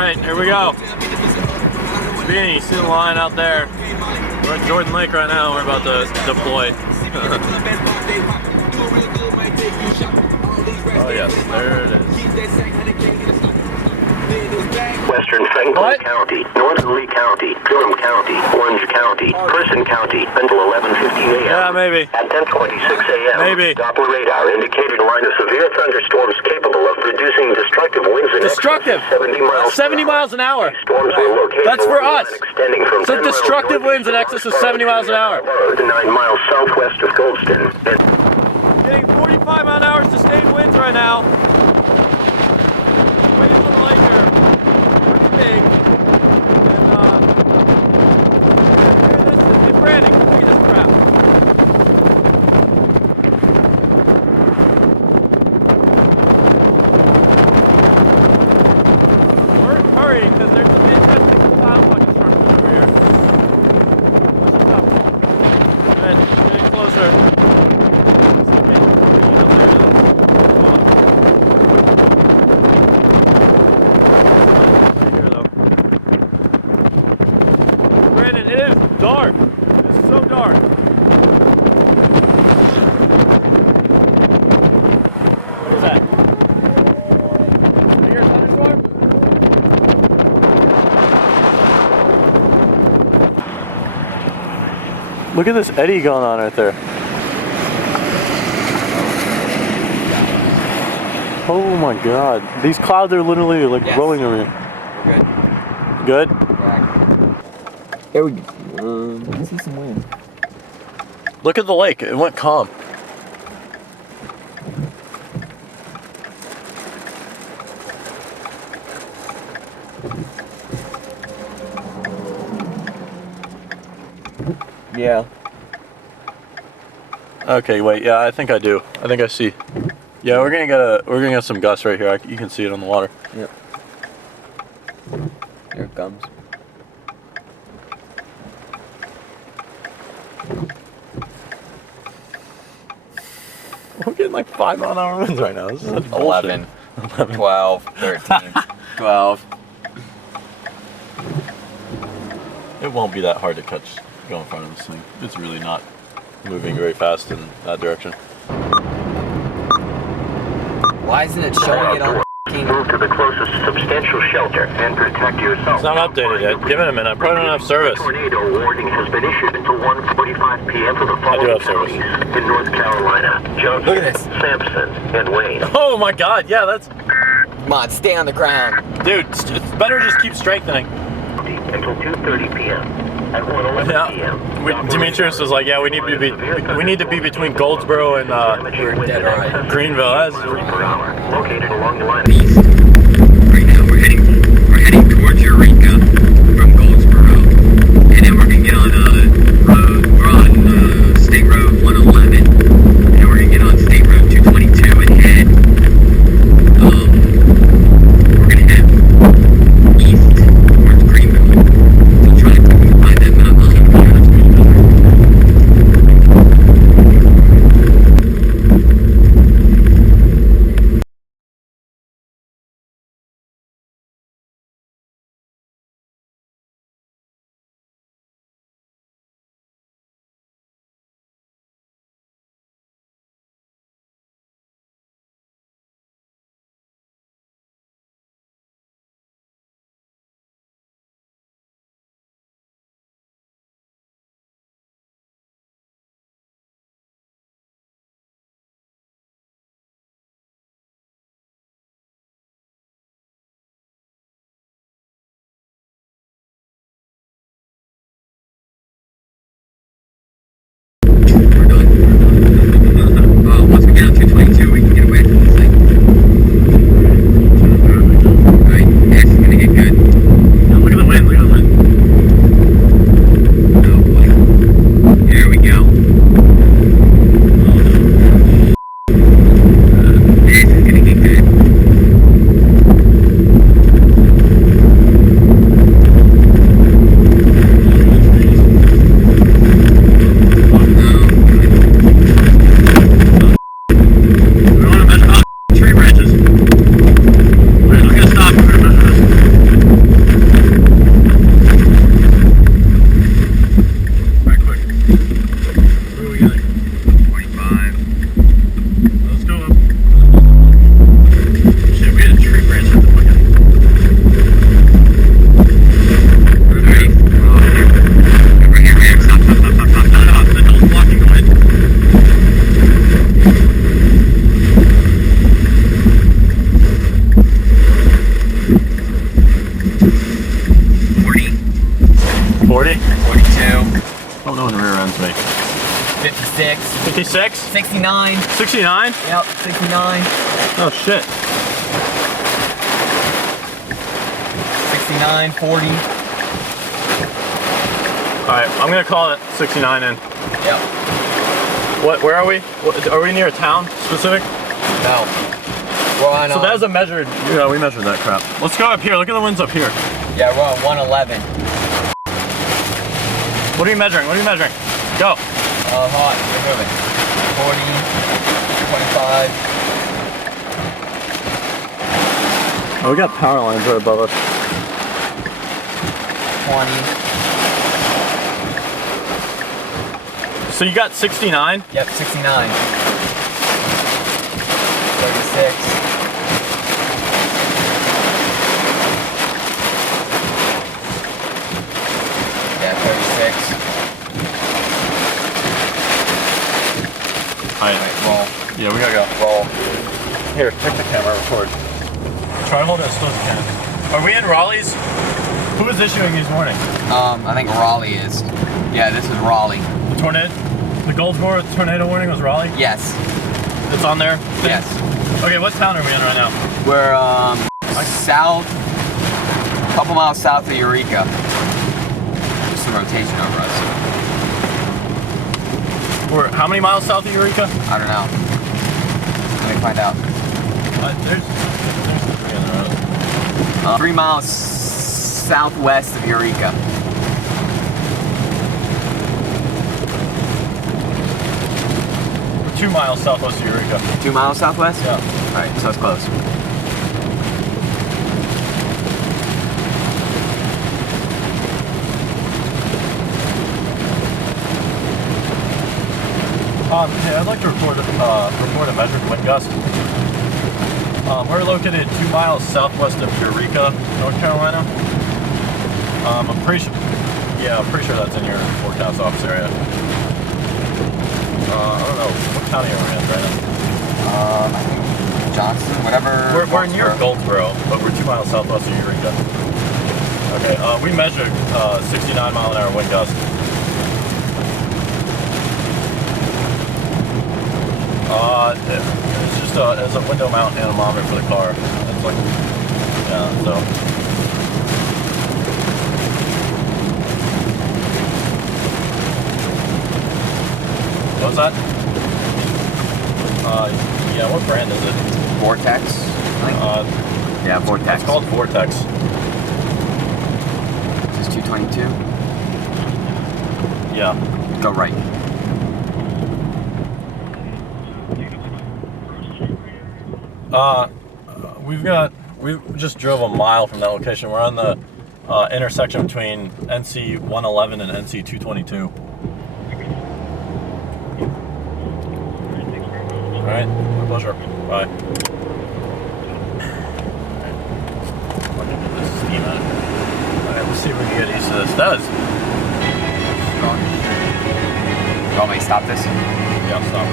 Alright, here we go. Beanie, you see the line out there. We're at Jordan Lake right now, we're about to deploy. Oh yes, there it is. Western Franklin County, Northern Lee County, Durham County, Orange County, Person County, until 11:15 a.m. Yeah, maybe. At 10:26 a.m. Maybe. Doppler radar indicated a line of severe thunderstorms capable of producing destructive winds in Destructive. 70 miles an hour. Storms were located. That's for us. Extending from So destructive winds in excess of 70 miles an hour. 9 miles southwest of Goldsboro. Getting 45 mile an hour sustained winds right now. Waves on the lake are pretty big. And hey Brandon, look at this crap. Hurry, because there's some interesting cloud construction over here. Listen up. Good, getting closer. Brandon, it is dark. It's so dark. What is that? You hear a thunderstorm? Look at this eddy going on right there. Oh my god. These clouds are literally like rolling over here. We're Good? good. Here we go. I see some wind. Look at the lake. It went calm. Yeah. Okay, wait. Yeah, I think I do. I think I see. Yeah, we're gonna get some gusts right here. You can see it on the water. Yep. Here it comes. We're getting like 5 mile an hour winds right now. This is 11, 12, 13, 12. It won't be that hard to go in front of this thing. It's really not moving very fast in that direction. Why isn't it showing it on Move to the closest substantial shelter and protect yourself. It's not updated yet. Give it a minute. I probably don't have service. Tornado warning has been issued until 1:45 p.m. for the following counties in North Carolina: Johnson, Look at this. Sampson, and Wayne. Oh my god, yeah, that's... Come on, stay on the ground. Dude, it's better just keep strengthening. Until 2:30 p.m. At 1:11 p.m. Demetrius was like, yeah, we need to be between Goldsboro and Dead right. Greenville. That's... per hour, located along the line. Right now we're heading towards Eureka from Goldsboro, and then we're gonna get on road. We're on State Road 111, and we're gonna get on State Road 222 and head. We're gonna head east towards Greenville. So try to find that mountain. 66? 69. 69? Yep, 69. Oh shit. 69, 40. Alright, I'm gonna call it 69 in. Yep. Where are we? Are we near a town specific? No. We're on, So that was a measured, yeah, we measured that crap. Let's go up here, look at the winds up here. yeah, we're on 111. What are you measuring? What are you measuring? Go. Hold on, we're moving. 40, 25. Oh, we got power lines right above us. 20. So you got 69? Yep, 69. 36. Yeah, 36. Alright, Roll. yeah, we gotta go. Roll. Here, take the camera, record. Try to hold it as close as you can. Are we in Raleigh's? Who is issuing these warnings? I think Raleigh is. Yeah, this is Raleigh. The tornado? The Goldsboro tornado warning was Raleigh? Yes. It's on there? Yes. Okay, what town are we in right now? We're south, a couple miles south of Eureka. Just a rotation over us. We're how many miles south of Eureka? I don't know. Let me find out. There's 3 on the road. 3 miles southwest of Eureka. We're 2 miles southwest of Eureka. 2 miles southwest? Yeah. Alright, so it's close. Hey, I'd like to report a measured wind gust. We're located 2 miles southwest of Eureka, North Carolina. I'm pretty sure that's in your forecast office area. I don't know, what county are we in right now? I think Johnson, whatever. We're near Goldsboro, but we're 2 miles southwest of Eureka. Okay, we measured 69 mile an hour wind gust. It's a window mount anemometer for the car. It's like, yeah, so. What was that? Yeah, what brand is it? Vortex, I think. Yeah, Vortex. It's called Vortex. This is 222. Yeah. Go right. We just drove a mile from that location. We're on the intersection between NC 111 and NC 222. All right, my pleasure. Bye. We're gonna get this steam out. All right, let's see if we can get used to this. That is. You want me to stop this? Yeah, stop.